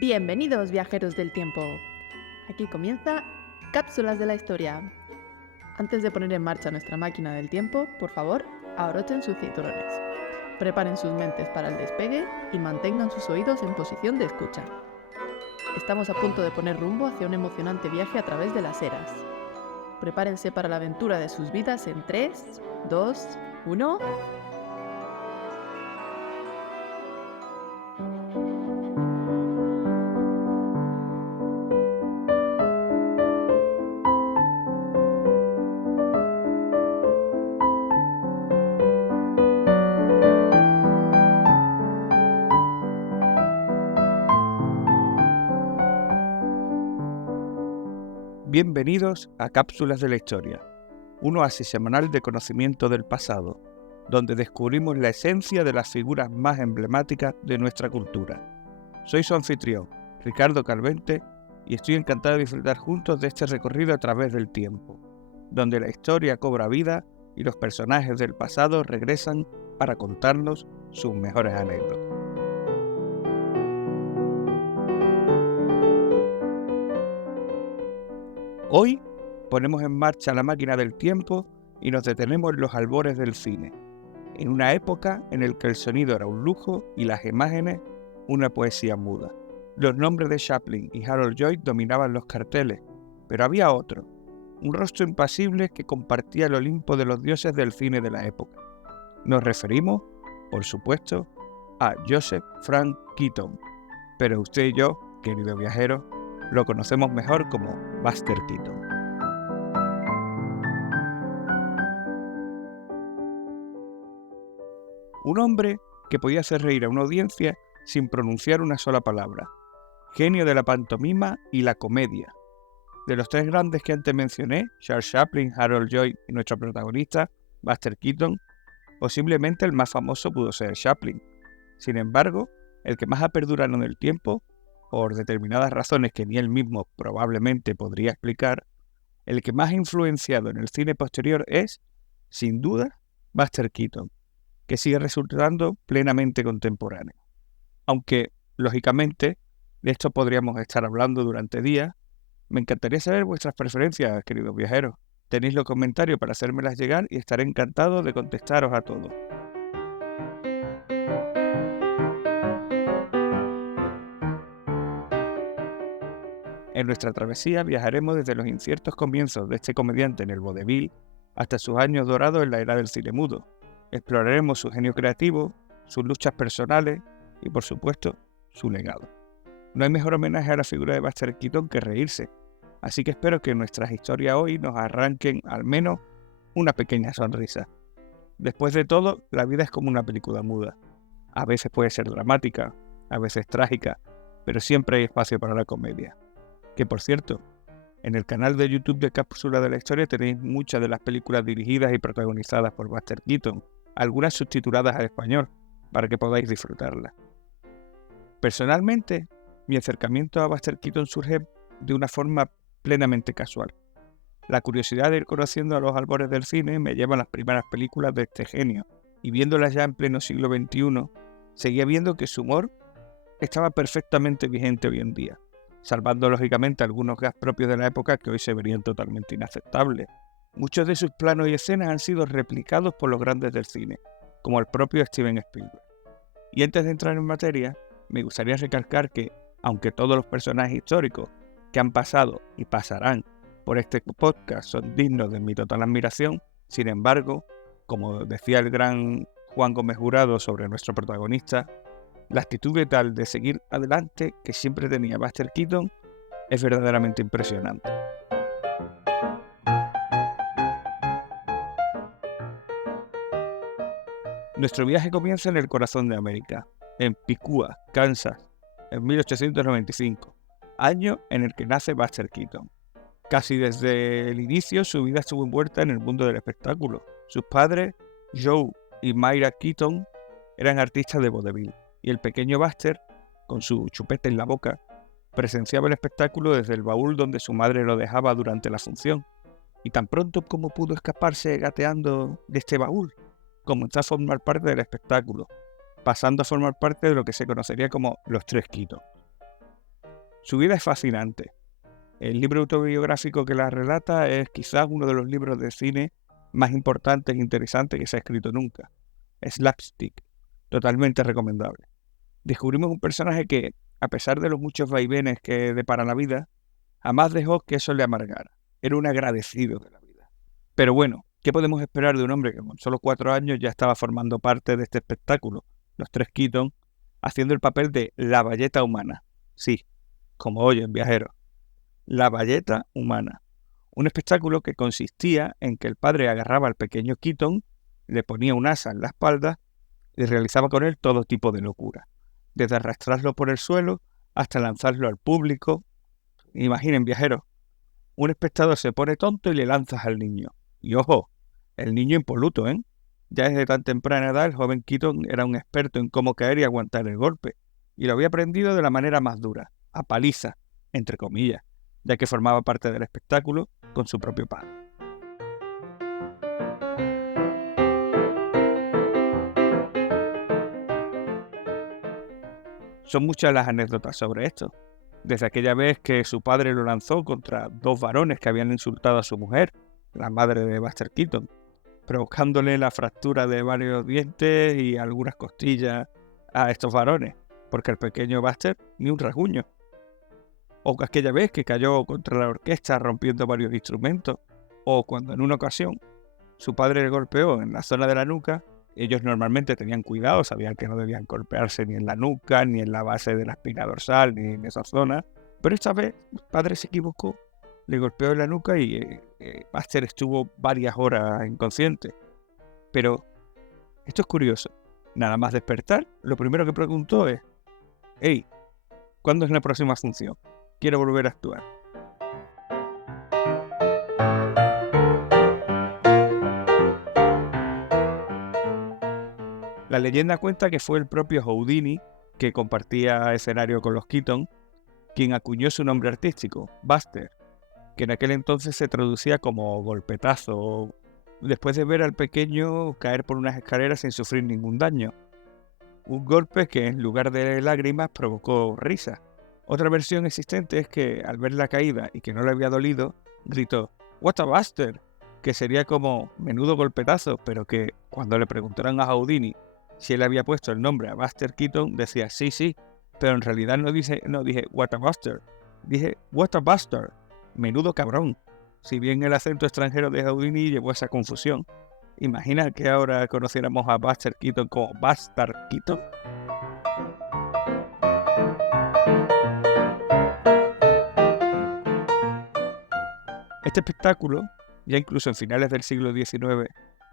Bienvenidos, viajeros del tiempo. Aquí comienza Cápsulas de la Historia. Antes de poner en marcha nuestra máquina del tiempo, por favor, abrochen sus cinturones. Preparen sus mentes para el despegue y mantengan sus oídos en posición de escucha. Estamos a punto de poner rumbo hacia un emocionante viaje a través de las eras. Prepárense para la aventura de sus vidas en 3, 2, 1... Bienvenidos a Cápsulas de la Historia, un oasis semanal de conocimiento del pasado, donde descubrimos la esencia de las figuras más emblemáticas de nuestra cultura. Soy su anfitrión, Ricardo Calvente, y estoy encantado de disfrutar juntos de este recorrido a través del tiempo, donde la historia cobra vida y los personajes del pasado regresan para contarnos sus mejores anécdotas. Hoy ponemos en marcha la máquina del tiempo y nos detenemos en los albores del cine, en una época en la que el sonido era un lujo y las imágenes una poesía muda. Los nombres de Chaplin y Harold Lloyd dominaban los carteles, pero había otro, un rostro impasible que compartía el Olimpo de los dioses del cine de la época. Nos referimos, por supuesto, a Joseph Frank Keaton, pero usted y yo, querido viajero, lo conocemos mejor como Buster Keaton. Un hombre que podía hacer reír a una audiencia sin pronunciar una sola palabra. Genio de la pantomima y la comedia. De los tres grandes que antes mencioné, Charles Chaplin, Harold Lloyd y nuestro protagonista, Buster Keaton, posiblemente el más famoso pudo ser Chaplin. Sin embargo, el que más ha perdurado en el tiempo, por determinadas razones que ni él mismo probablemente podría explicar, el que más ha influenciado en el cine posterior es, sin duda, Buster Keaton, que sigue resultando plenamente contemporáneo. Aunque, lógicamente, de esto podríamos estar hablando durante días, me encantaría saber vuestras preferencias, queridos viajeros. Tenéis los comentarios para hacérmelas llegar y estaré encantado de contestaros a todos. En nuestra travesía viajaremos desde los inciertos comienzos de este comediante en el vodevil hasta sus años dorados en la era del cine mudo. Exploraremos su genio creativo, sus luchas personales y, por supuesto, su legado. No hay mejor homenaje a la figura de Buster Keaton que reírse, así que espero que nuestras historias hoy nos arranquen al menos una pequeña sonrisa. Después de todo, la vida es como una película muda. A veces puede ser dramática, a veces trágica, pero siempre hay espacio para la comedia. Que por cierto, en el canal de YouTube de Cápsula de la Historia tenéis muchas de las películas dirigidas y protagonizadas por Buster Keaton, algunas subtituladas al español, para que podáis disfrutarlas. Personalmente, mi acercamiento a Buster Keaton surge de una forma plenamente casual. La curiosidad de ir conociendo a los albores del cine me lleva a las primeras películas de este genio, y viéndolas ya en pleno siglo XXI, seguía viendo que su humor estaba perfectamente vigente hoy en día, salvando lógicamente algunos gags propios de la época que hoy se verían totalmente inaceptables. Muchos de sus planos y escenas han sido replicados por los grandes del cine, como el propio Steven Spielberg. Y antes de entrar en materia, me gustaría recalcar que, aunque todos los personajes históricos que han pasado y pasarán por este podcast son dignos de mi total admiración, sin embargo, como decía el gran Juan Gómez Jurado sobre nuestro protagonista, la actitud vital de seguir adelante que siempre tenía Buster Keaton es verdaderamente impresionante. Nuestro viaje comienza en el corazón de América, en Piqua, Kansas, en 1895, año en el que nace Buster Keaton. Casi desde el inicio su vida estuvo envuelta en el mundo del espectáculo. Sus padres, Joe y Myra Keaton, eran artistas de vodevil, y el pequeño Buster, con su chupete en la boca, presenciaba el espectáculo desde el baúl donde su madre lo dejaba durante la función. Y tan pronto como pudo escaparse gateando de este baúl, comenzó a formar parte del espectáculo, pasando a formar parte de lo que se conocería como los Tres Keaton. Su vida es fascinante. El libro autobiográfico que la relata es quizás uno de los libros de cine más importantes e interesantes que se ha escrito nunca. Slapstick, totalmente recomendable. Descubrimos un personaje que, a pesar de los muchos vaivenes que depara la vida, jamás dejó que eso le amargara. Era un agradecido de la vida. Pero bueno, ¿qué podemos esperar de un hombre que con solo 4 años ya estaba formando parte de este espectáculo? Los tres Keaton, haciendo el papel de la bayeta humana. Sí, como oyen, viajeros. La bayeta humana. Un espectáculo que consistía en que el padre agarraba al pequeño Keaton, le ponía un asa en la espalda y realizaba con él todo tipo de locura. Desde arrastrarlo por el suelo hasta lanzarlo al público. Imaginen, viajeros, un espectador se pone tonto y le lanzas al niño. Y ojo, el niño impoluto, ¿eh? Ya desde tan temprana edad el joven Keaton era un experto en cómo caer y aguantar el golpe. Y lo había aprendido de la manera más dura, a paliza, entre comillas, ya que formaba parte del espectáculo con su propio padre. Son muchas las anécdotas sobre esto. Desde aquella vez que su padre lo lanzó contra 2 varones que habían insultado a su mujer, la madre de Buster Keaton, provocándole la fractura de varios dientes y algunas costillas a estos varones, porque el pequeño Buster ni un rasguño. O aquella vez que cayó contra la orquesta rompiendo varios instrumentos, o cuando en una ocasión su padre le golpeó en la zona de la nuca. Ellos normalmente tenían cuidado, sabían que no debían golpearse ni en la nuca, ni en la base de la espina dorsal, ni en esa zona. Pero esta vez el padre se equivocó, le golpeó en la nuca y Buster estuvo varias horas inconsciente. Pero esto es curioso. Nada más despertar, lo primero que preguntó es: «Hey, ¿cuándo es la próxima función? Quiero volver a actuar». La leyenda cuenta que fue el propio Houdini, que compartía escenario con los Keaton, quien acuñó su nombre artístico, Buster, que en aquel entonces se traducía como golpetazo, después de ver al pequeño caer por unas escaleras sin sufrir ningún daño. Un golpe que en lugar de lágrimas provocó risa. Otra versión existente es que al ver la caída y que no le había dolido, gritó «What a Buster», que sería como «menudo golpetazo», pero que cuando le preguntaron a Houdini si él había puesto el nombre a Buster Keaton, decía sí, pero en realidad no dije «What a Buster», dije «What a Buster», menudo cabrón. Si bien el acento extranjero de Houdini llevó a esa confusión. ¿Imagina que ahora conociéramos a Buster Keaton como Buster Keaton? Este espectáculo, ya incluso en finales del siglo XIX,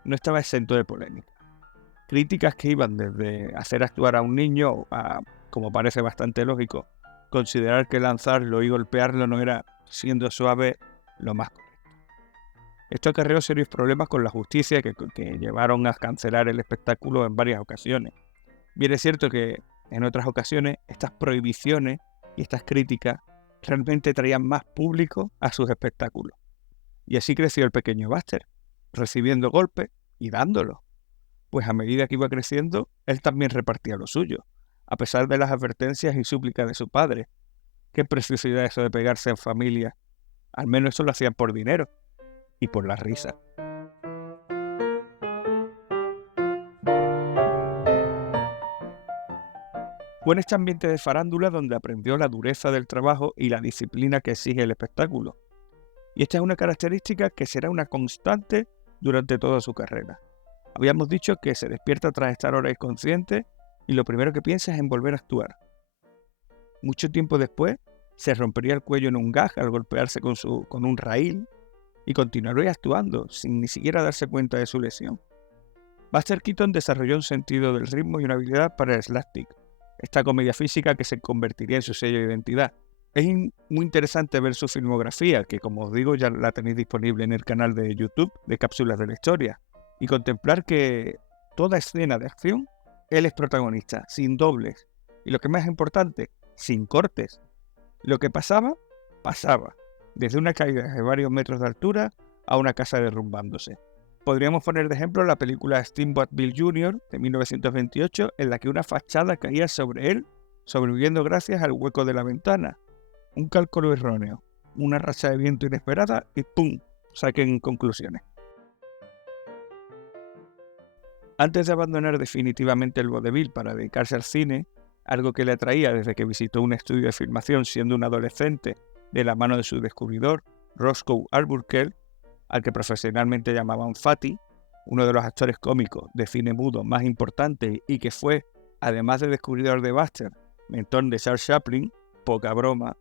no estaba exento de polémica. Críticas que iban desde hacer actuar a un niño a, como parece bastante lógico, considerar que lanzarlo y golpearlo no era, siendo suave, lo más correcto. Esto acarreó serios problemas con la justicia que llevaron a cancelar el espectáculo en varias ocasiones. Bien es cierto que en otras ocasiones estas prohibiciones y estas críticas realmente traían más público a sus espectáculos. Y así creció el pequeño Buster, recibiendo golpes y dándolos. Pues a medida que iba creciendo, él también repartía lo suyo, a pesar de las advertencias y súplicas de su padre. Qué preciosidad eso de pegarse en familia. Al menos eso lo hacían por dinero y por la risa. Fue en este ambiente de farándula donde aprendió la dureza del trabajo y la disciplina que exige el espectáculo. Y esta es una característica que será una constante durante toda su carrera. Habíamos dicho que se despierta tras estar horas inconsciente y lo primero que piensa es en volver a actuar. Mucho tiempo después, se rompería el cuello en un gag al golpearse con un raíl y continuaría actuando sin ni siquiera darse cuenta de su lesión. Buster Keaton desarrolló un sentido del ritmo y una habilidad para el slapstick, esta comedia física que se convertiría en su sello de identidad. Es muy interesante ver su filmografía, que como os digo ya la tenéis disponible en el canal de YouTube de Cápsulas de la Historia, y contemplar que toda escena de acción, él es protagonista, sin dobles, y lo que más es importante, sin cortes. Lo que pasaba, pasaba, desde una caída de varios metros de altura a una casa derrumbándose. Podríamos poner de ejemplo la película Steamboat Bill Jr. de 1928, en la que una fachada caía sobre él, sobreviviendo gracias al hueco de la ventana. un cálculo erróneo, una racha de viento inesperada y ¡pum! Saquen conclusiones. Antes de abandonar definitivamente el vodevil para dedicarse al cine, algo que le atraía desde que visitó un estudio de filmación siendo un adolescente de la mano de su descubridor, Roscoe Arbuckle, al que profesionalmente llamaban Fatty, uno de los actores cómicos de cine mudo más importantes y que fue, además de descubridor de Buster, mentor de Charles Chaplin, poca broma.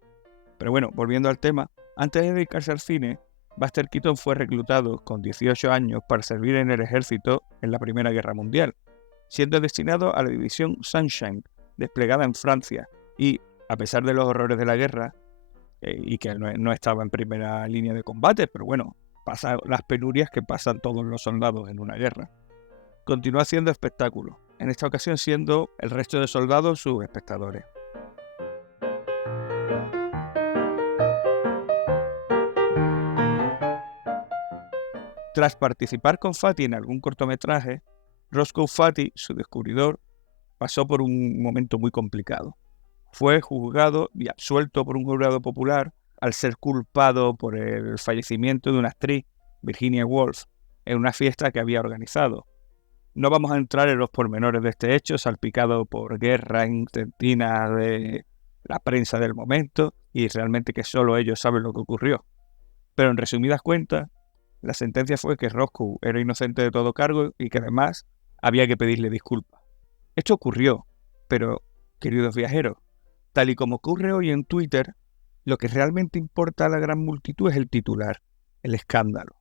Pero bueno, volviendo al tema, antes de dedicarse al cine, Buster Keaton fue reclutado con 18 años para servir en el ejército en la Primera Guerra Mundial, siendo destinado a la división Sunshine, desplegada en Francia, y, a pesar de los horrores de la guerra, y que no estaba en primera línea de combate, pero bueno, pasa las penurias que pasan todos los soldados en una guerra. Continuó haciendo espectáculos, en esta ocasión siendo el resto de soldados sus espectadores. Tras participar con Fatty en algún cortometraje, Roscoe Fatty, su descubridor, pasó por un momento muy complicado. Fue juzgado y absuelto por un jurado popular al ser culpado por el fallecimiento de una actriz, Virginia Woolf, en una fiesta que había organizado. No vamos a entrar en los pormenores de este hecho, salpicado por guerra intentina de la prensa del momento, y realmente que solo ellos saben lo que ocurrió. Pero en resumidas cuentas, la sentencia fue que Roscoe era inocente de todo cargo y que además había que pedirle disculpas. Esto ocurrió, pero, queridos viajeros, tal y como ocurre hoy en Twitter, lo que realmente importa a la gran multitud es el titular, el escándalo,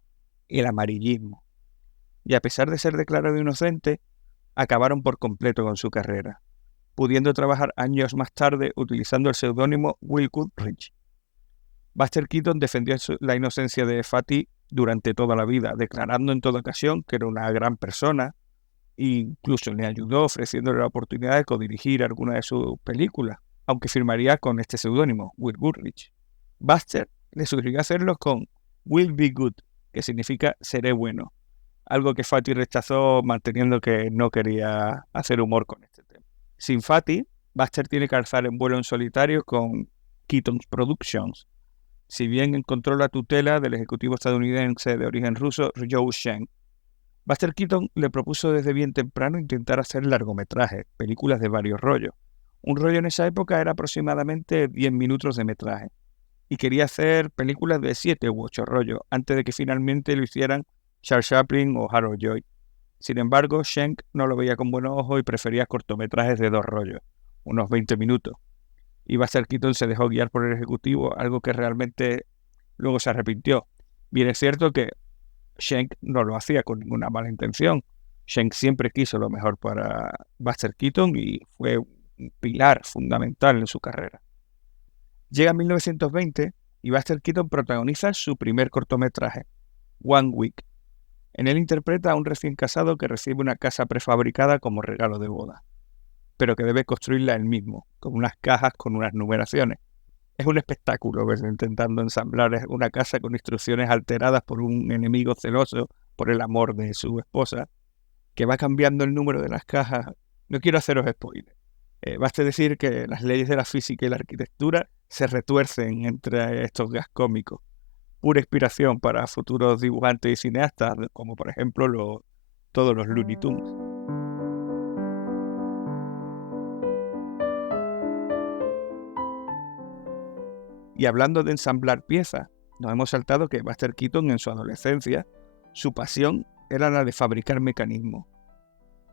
el amarillismo. Y a pesar de ser declarado inocente, acabaron por completo con su carrera, pudiendo trabajar años más tarde utilizando el seudónimo Will Goodrich. Buster Keaton defendió la inocencia de Fatty durante toda la vida, declarando en toda ocasión que era una gran persona, e incluso le ayudó ofreciéndole la oportunidad de codirigir alguna de sus películas, aunque firmaría con este seudónimo, Will Goodrich. Buster le sugirió hacerlo con Will Be Good, que significa seré bueno, algo que Fatty rechazó manteniendo que no quería hacer humor con este tema. Sin Fatty, Buster tiene que alzar en vuelo en solitario con Keaton's Productions, si bien encontró la tutela del ejecutivo estadounidense de origen ruso Joe Schenck. Buster Keaton le propuso desde bien temprano intentar hacer largometrajes, películas de varios rollos. Un rollo en esa época era aproximadamente 10 minutos de metraje, y quería hacer películas de 7 u 8 rollos, antes de que finalmente lo hicieran Charles Chaplin o Harold Lloyd. Sin embargo, Schenck no lo veía con buenos ojos y prefería cortometrajes de 2 rollos, unos 20 minutos. Y Buster Keaton se dejó guiar por el ejecutivo, algo que realmente luego se arrepintió. Bien es cierto que Schenck no lo hacía con ninguna mala intención. Schenck siempre quiso lo mejor para Buster Keaton y fue un pilar fundamental en su carrera. Llega 1920 y Buster Keaton protagoniza su primer cortometraje, One Week. En él interpreta a un recién casado que recibe una casa prefabricada como regalo de boda, pero que debe construirla él mismo, con unas cajas con unas numeraciones. Es un espectáculo verse intentando ensamblar una casa con instrucciones alteradas por un enemigo celoso por el amor de su esposa, que va cambiando el número de las cajas. No quiero haceros spoilers. Basta decir que las leyes de la física y la arquitectura se retuercen entre estos gas cómicos. Pura inspiración para futuros dibujantes y cineastas, como por ejemplo todos los Looney Tunes. Y hablando de ensamblar piezas, nos hemos saltado que Buster Keaton en su adolescencia, su pasión era la de fabricar mecanismos.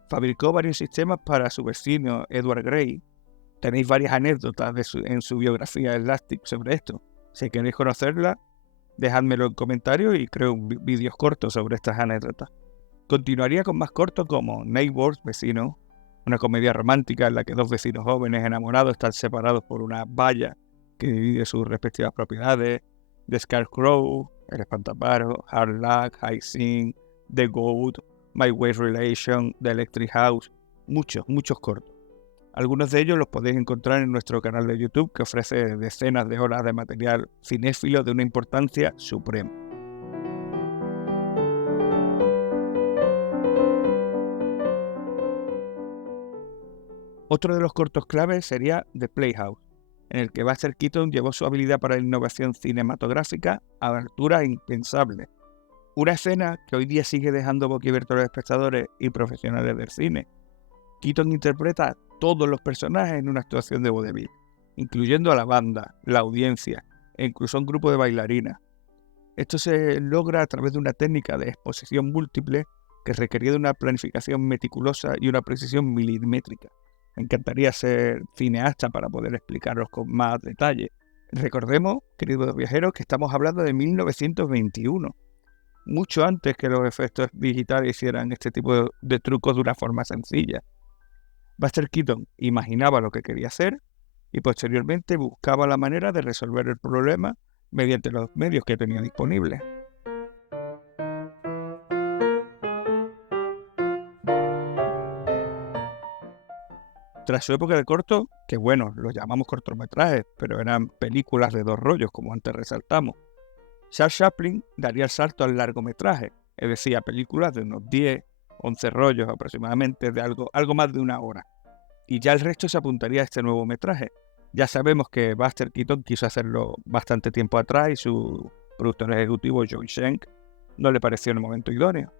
Fabricó varios sistemas para su vecino Edward Gray. Tenéis varias anécdotas en su biografía Elastic sobre esto. Si queréis conocerla, dejádmelo en comentarios y creo vídeos cortos sobre estas anécdotas. Continuaría con más cortos como Neighbors, Vecinos, una comedia romántica en la que dos vecinos jóvenes enamorados están separados por una valla que divide sus respectivas propiedades, The Scarecrow, El Espantapájaros, Hard Luck, High Sin, The Goat, My Way Relation, The Electric House, muchos cortos. Algunos de ellos los podéis encontrar en nuestro canal de YouTube, que ofrece decenas de horas de material cinéfilo de una importancia suprema. Otro de los cortos claves sería The Playhouse, en el que Buster Keaton llevó su habilidad para la innovación cinematográfica a alturas impensables. Una escena que hoy día sigue dejando boquiabiertos a los espectadores y profesionales del cine. Keaton interpreta a todos los personajes en una actuación de vodevil, incluyendo a la banda, la audiencia e incluso a un grupo de bailarinas. Esto se logra a través de una técnica de exposición múltiple que requería de una planificación meticulosa y una precisión milimétrica. Me encantaría ser cineasta para poder explicaros con más detalle. Recordemos, queridos viajeros, que estamos hablando de 1921, mucho antes que los efectos digitales hicieran este tipo de trucos de una forma sencilla. Buster Keaton imaginaba lo que quería hacer y posteriormente buscaba la manera de resolver el problema mediante los medios que tenía disponibles. Tras su época de corto, que bueno, los llamamos cortometrajes, pero eran películas de 2 rollos, como antes resaltamos, Charles Chaplin daría el salto al largometraje, es decir, a películas de unos 10, 11 rollos aproximadamente, de algo más de 1 hora. Y ya el resto se apuntaría a este nuevo metraje. Ya sabemos que Buster Keaton quiso hacerlo bastante tiempo atrás y su productor ejecutivo, John Schenck, no le pareció en el momento idóneo.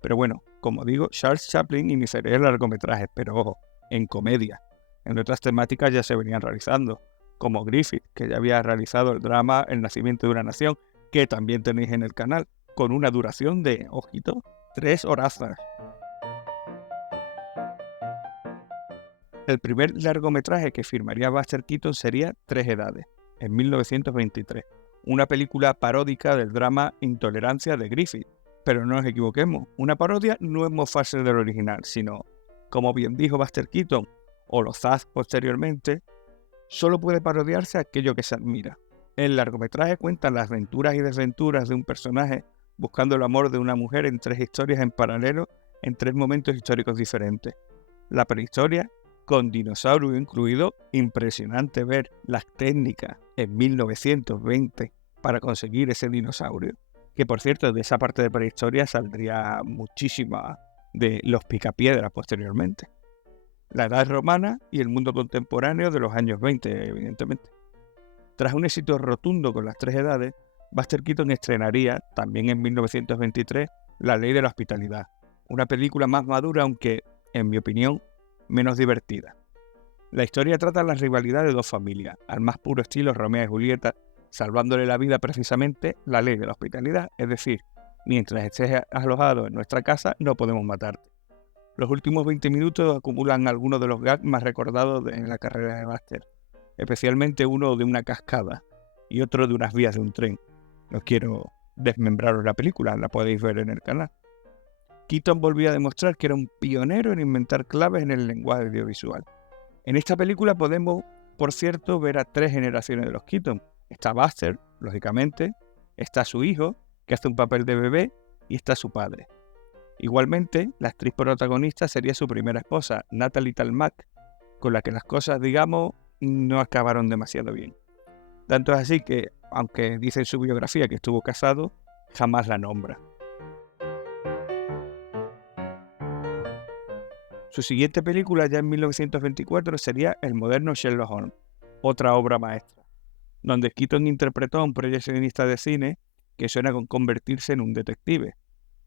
Pero bueno, como digo, Charles Chaplin iniciaría el largometraje, pero ojo, en comedia. En otras temáticas ya se venían realizando, como Griffith, que ya había realizado el drama El nacimiento de una nación, que también tenéis en el canal, con una duración de, ojito, 3 horazas. El primer largometraje que firmaría Buster Keaton sería Tres edades, en 1923, una película paródica del drama Intolerancia de Griffith. Pero no nos equivoquemos, una parodia no es mofarse del original, sino, como bien dijo Buster Keaton, o los Zaz posteriormente, solo puede parodiarse aquello que se admira. El largometraje cuenta las aventuras y desventuras de un personaje buscando el amor de una mujer en 3 historias en paralelo en 3 momentos históricos diferentes. La prehistoria, con dinosaurio incluido, impresionante ver las técnicas en 1920 para conseguir ese dinosaurio. Que por cierto, de esa parte de prehistoria saldría muchísima de los picapiedras posteriormente. La edad romana y el mundo contemporáneo de los años 20, evidentemente. Tras un éxito rotundo con las 3 edades, Buster Keaton estrenaría, también en 1923, La ley de la hospitalidad, una película más madura aunque, en mi opinión, menos divertida. La historia trata la rivalidad de 2 familias, al más puro estilo Romeo y Julieta, salvándole la vida precisamente la ley de la hospitalidad, es decir, mientras estés alojado en nuestra casa no podemos matarte. Los últimos 20 minutos acumulan algunos de los gags más recordados en la carrera de Buster, especialmente uno de una cascada y otro de unas vías de un tren. No quiero desmembraros la película, la podéis ver en el canal. Keaton volvía a demostrar que era un pionero en inventar claves en el lenguaje audiovisual. En esta película podemos, por cierto, ver a 3 generaciones de los Keaton. Está Buster, lógicamente, está su hijo, que hace un papel de bebé, y está su padre. Igualmente, la actriz protagonista sería su primera esposa, Natalie Talmack, con la que las cosas, digamos, no acabaron demasiado bien. Tanto es así que, aunque dice en su biografía que estuvo casado, jamás la nombra. Su siguiente película, ya en 1924, sería El moderno Sherlock Holmes, otra obra maestra, donde Keaton interpretó a un proyeccionista de cine que sueña con convertirse en un detective.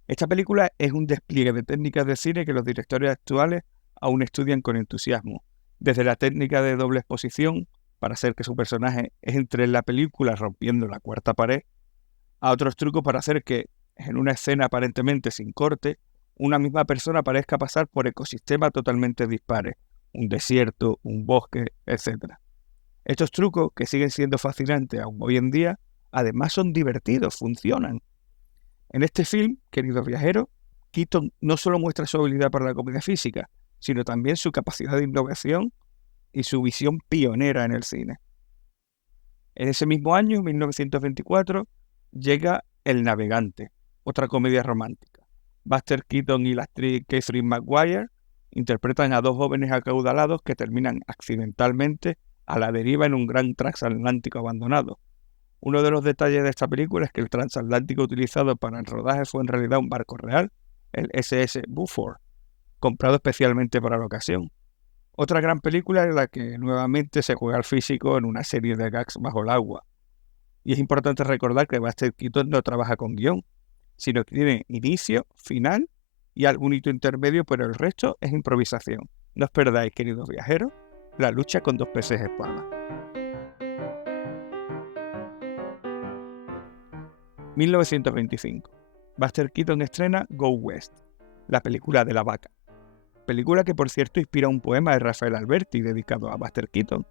Esta película es un despliegue de técnicas de cine que los directores actuales aún estudian con entusiasmo, desde la técnica de doble exposición, para hacer que su personaje entre en la película rompiendo la cuarta pared, a otros trucos para hacer que, en una escena aparentemente sin corte, una misma persona parezca pasar por ecosistemas totalmente dispares, un desierto, un bosque, etc. Estos trucos, que siguen siendo fascinantes aún hoy en día, además son divertidos, funcionan. En este film, queridos viajeros, Keaton no solo muestra su habilidad para la comedia física, sino también su capacidad de innovación y su visión pionera en el cine. En ese mismo año, 1924, llega El navegante, otra comedia romántica. Buster Keaton y la actriz Catherine Maguire interpretan a 2 jóvenes acaudalados que terminan accidentalmente a la deriva en un gran transatlántico abandonado. Uno de los detalles de esta película es que el transatlántico utilizado para el rodaje fue en realidad un barco real, el SS Beaufort, comprado especialmente para la ocasión. Otra gran película en la que nuevamente se juega al físico en una serie de gags bajo el agua. Y es importante recordar que Buster Keaton no trabaja con guión, sino que tiene inicio, final y algún hito intermedio, pero el resto es improvisación. No os perdáis, queridos viajeros, la lucha con dos peces espada. 1925. Buster Keaton estrena Go West, la película de la vaca. Película que, por cierto, inspira un poema de Rafael Alberti dedicado a Buster Keaton.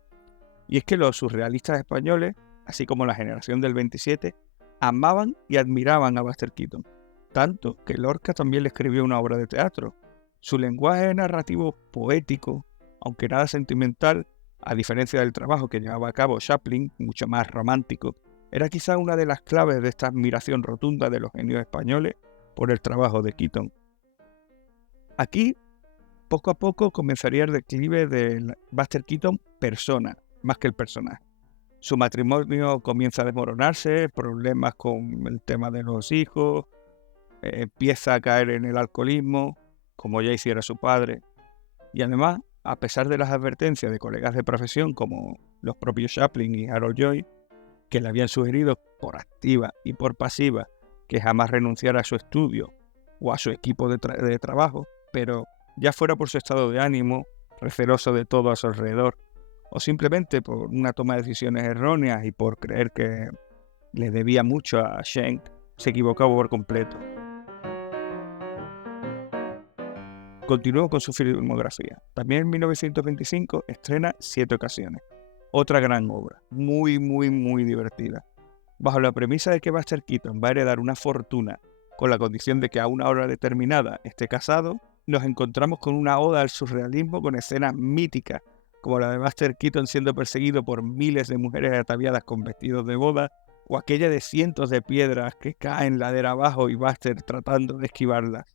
Y es que los surrealistas españoles, así como la generación del 27, amaban y admiraban a Buster Keaton, tanto que Lorca también le escribió una obra de teatro. Su lenguaje narrativo poético, aunque nada sentimental, a diferencia del trabajo que llevaba a cabo Chaplin, mucho más romántico, era quizá una de las claves de esta admiración rotunda de los genios españoles por el trabajo de Keaton. Aquí, poco a poco, comenzaría el declive de Buster Keaton persona, más que el personaje. Su matrimonio comienza a desmoronarse, problemas con el tema de los hijos, empieza a caer en el alcoholismo, como ya hiciera su padre. Y además, a pesar de las advertencias de colegas de profesión como los propios Chaplin y Harold Lloyd, que le habían sugerido por activa y por pasiva que jamás renunciara a su estudio o a su equipo de trabajo, pero ya fuera por su estado de ánimo, receloso de todo a su alrededor, o simplemente por una toma de decisiones erróneas y por creer que le debía mucho a Schenck, se equivocaba por completo. Continuó con su filmografía. También en 1925 estrena Siete ocasiones, otra gran obra, muy divertida. Bajo la premisa de que Buster Keaton va a heredar una fortuna con la condición de que a una hora determinada esté casado, nos encontramos con una oda al surrealismo con escenas míticas, como la de Buster Keaton siendo perseguido por miles de mujeres ataviadas con vestidos de boda, o aquella de cientos de piedras que caen ladera abajo y Buster tratando de esquivarlas.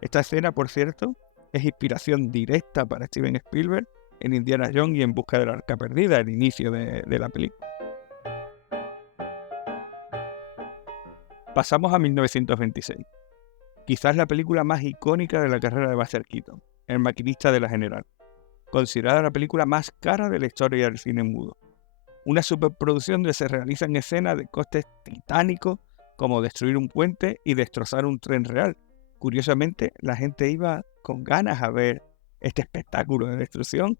Esta escena, por cierto, es inspiración directa para Steven Spielberg en Indiana Jones y En busca del arca perdida, el inicio de la película. Pasamos a 1926. Quizás la película más icónica de la carrera de Buster Keaton, El maquinista de la General, considerada la película más cara de la historia del cine mudo. Una superproducción donde se realizan escenas de costes titánicos como destruir un puente y destrozar un tren real. Curiosamente, la gente iba con ganas a ver este espectáculo de destrucción,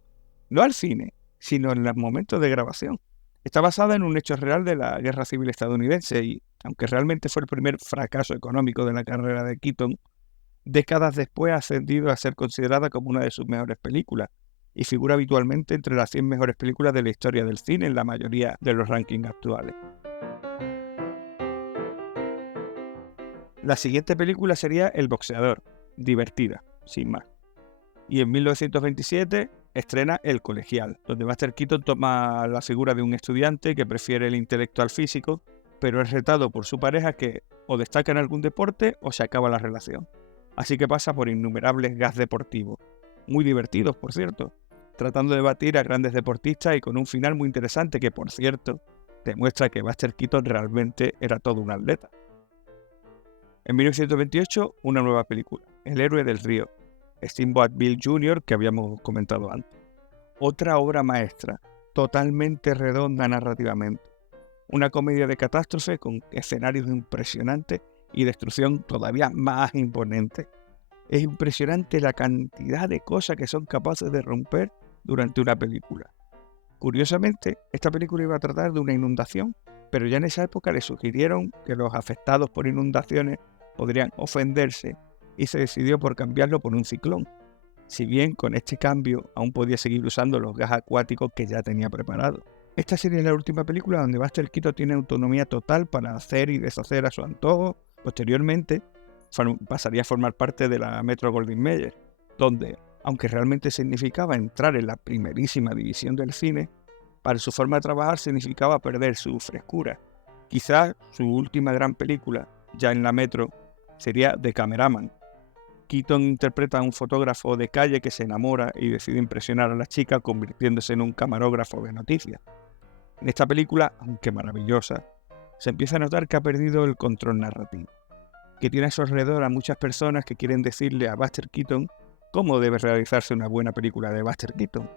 no al cine, sino en los momentos de grabación. Está basada en un hecho real de la Guerra Civil estadounidense y, aunque realmente fue el primer fracaso económico de la carrera de Keaton, décadas después ha ascendido a ser considerada como una de sus mejores películas y figura habitualmente entre las 100 mejores películas de la historia del cine en la mayoría de los rankings actuales. La siguiente película sería El boxeador, divertida, sin más. Y en 1927 estrena El colegial, donde Buster Keaton toma la figura de un estudiante que prefiere el intelecto al físico, pero es retado por su pareja que o destaca en algún deporte o se acaba la relación. Así que pasa por innumerables gags deportivos, muy divertidos por cierto, tratando de batir a grandes deportistas y con un final muy interesante que, por cierto, demuestra que Buster Keaton realmente era todo un atleta. En 1928, una nueva película, El héroe del río, Steamboat Bill Jr., que habíamos comentado antes. Otra obra maestra, totalmente redonda narrativamente. Una comedia de catástrofe con escenarios impresionantes y destrucción todavía más imponente. Es impresionante la cantidad de cosas que son capaces de romper durante una película. Curiosamente, esta película iba a tratar de una inundación, pero ya en esa época le sugirieron que los afectados por inundaciones podrían ofenderse y se decidió por cambiarlo por un ciclón. Si bien con este cambio aún podía seguir usando los gags acuáticos que ya tenía preparados. Esta sería la última película donde Buster Keaton tiene autonomía total para hacer y deshacer a su antojo. Posteriormente pasaría a formar parte de la Metro-Goldwyn-Mayer, donde, aunque realmente significaba entrar en la primerísima división del cine, para su forma de trabajar significaba perder su frescura. Quizás su última gran película, ya en la Metro, sería The Cameraman. Keaton interpreta a un fotógrafo de calle que se enamora y decide impresionar a la chica convirtiéndose en un camarógrafo de noticias. En esta película, aunque maravillosa, se empieza a notar que ha perdido el control narrativo, que tiene a su alrededor a muchas personas que quieren decirle a Buster Keaton ¿Cómo debe realizarse una buena película de Buster Keaton?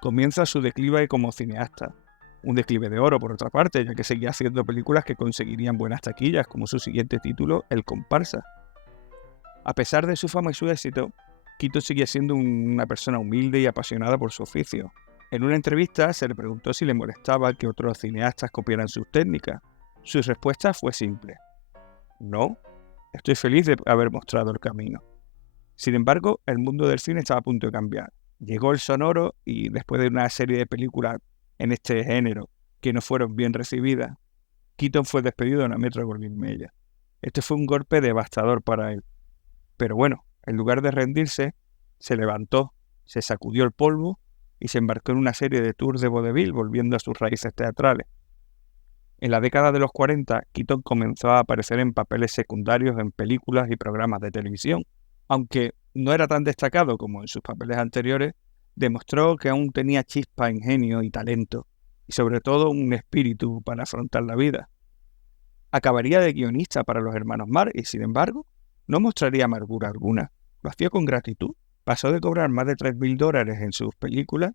Comienza su declive como cineasta. Un declive de oro, por otra parte, ya que seguía haciendo películas que conseguirían buenas taquillas, como su siguiente título, El comparsa. A pesar de su fama y su éxito, Keaton seguía siendo una persona humilde y apasionada por su oficio. En una entrevista se le preguntó si le molestaba que otros cineastas copiaran sus técnicas. Su respuesta fue simple: no, estoy feliz de haber mostrado el camino. Sin embargo, el mundo del cine estaba a punto de cambiar. Llegó el sonoro y después de una serie de películas en este género que no fueron bien recibidas, Keaton fue despedido de la Metro-Goldwyn-Mayer. Este fue un golpe devastador para él. Pero bueno, en lugar de rendirse, se levantó, se sacudió el polvo y se embarcó en una serie de tours de vodevil volviendo a sus raíces teatrales. En la década de los 40, Keaton comenzó a aparecer en papeles secundarios en películas y programas de televisión. Aunque no era tan destacado como en sus papeles anteriores, demostró que aún tenía chispa, ingenio y talento, y sobre todo un espíritu para afrontar la vida. Acabaría de guionista para los hermanos Marx y, sin embargo, no mostraría amargura alguna. Lo hacía con gratitud. Pasó de cobrar más de $3.000 en sus películas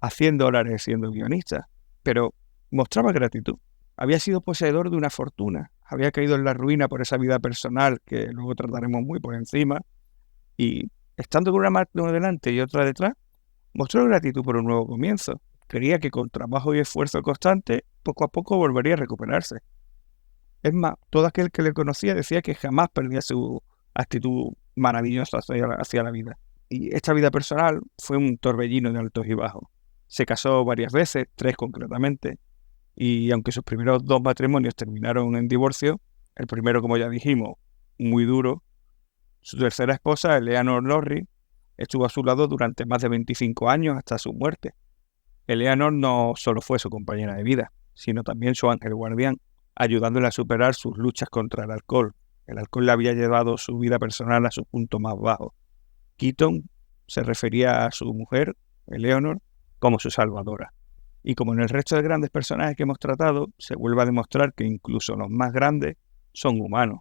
a $100 siendo guionista, pero mostraba gratitud. Había sido poseedor de una fortuna, había caído en la ruina por esa vida personal que luego trataremos muy por encima, y estando con una mano delante y otra detrás, mostró gratitud por un nuevo comienzo. Creía que con trabajo y esfuerzo constante, poco a poco volvería a recuperarse. Es más, todo aquel que le conocía decía que jamás perdía su actitud maravillosa hacia la vida. Y esta vida personal fue un torbellino de altos y bajos. Se casó varias veces, 3 concretamente, y aunque sus primeros 2 matrimonios terminaron en divorcio, el primero, como ya dijimos, muy duro, su tercera esposa, Eleanor Norris, estuvo a su lado durante más de 25 años hasta su muerte. Eleanor no solo fue su compañera de vida, sino también su ángel guardián, ayudándole a superar sus luchas contra el alcohol. El alcohol le había llevado su vida personal a su punto más bajo. Keaton se refería a su mujer, Eleanor, como su salvadora. Y como en el resto de grandes personajes que hemos tratado, se vuelve a demostrar que incluso los más grandes son humanos,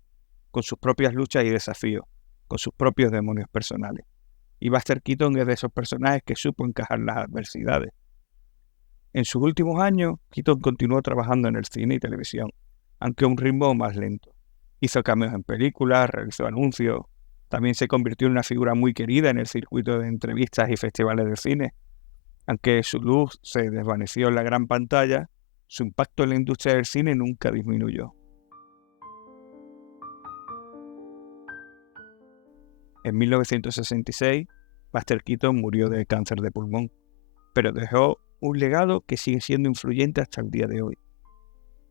con sus propias luchas y desafíos, con sus propios demonios personales. Y Buster Keaton es de esos personajes que supo encajar las adversidades. En sus últimos años, Keaton continuó trabajando en el cine y televisión, aunque a un ritmo más lento. Hizo cameos en películas, realizó anuncios. También se convirtió en una figura muy querida en el circuito de entrevistas y festivales de cine. Aunque su luz se desvaneció en la gran pantalla, su impacto en la industria del cine nunca disminuyó. En 1966, Buster Keaton murió de cáncer de pulmón, pero dejó un legado que sigue siendo influyente hasta el día de hoy.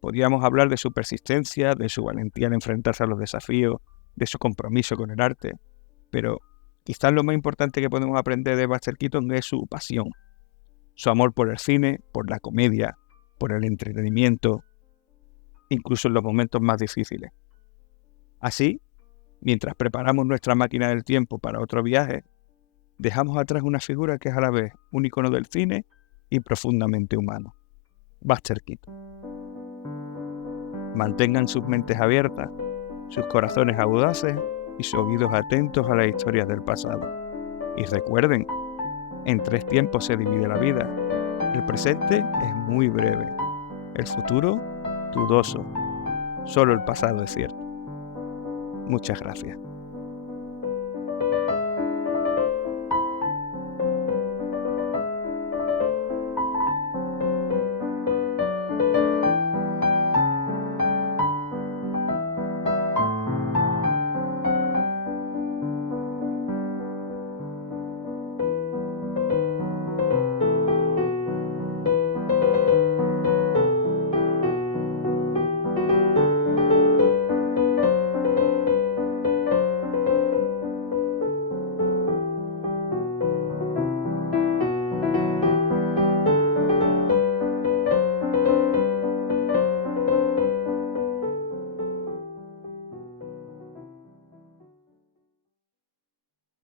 Podríamos hablar de su persistencia, de su valentía al enfrentarse a los desafíos, de su compromiso con el arte, pero quizás lo más importante que podemos aprender de Buster Keaton es su pasión, su amor por el cine, por la comedia, por el entretenimiento, incluso en los momentos más difíciles. Así, mientras preparamos nuestra máquina del tiempo para otro viaje, dejamos atrás una figura que es a la vez un icono del cine y profundamente humano: Buster Keaton. Mantengan sus mentes abiertas, sus corazones audaces y sus oídos atentos a las historias del pasado. Y recuerden, en 3 tiempos se divide la vida. El presente es muy breve, el futuro dudoso, solo el pasado es cierto. Muchas gracias.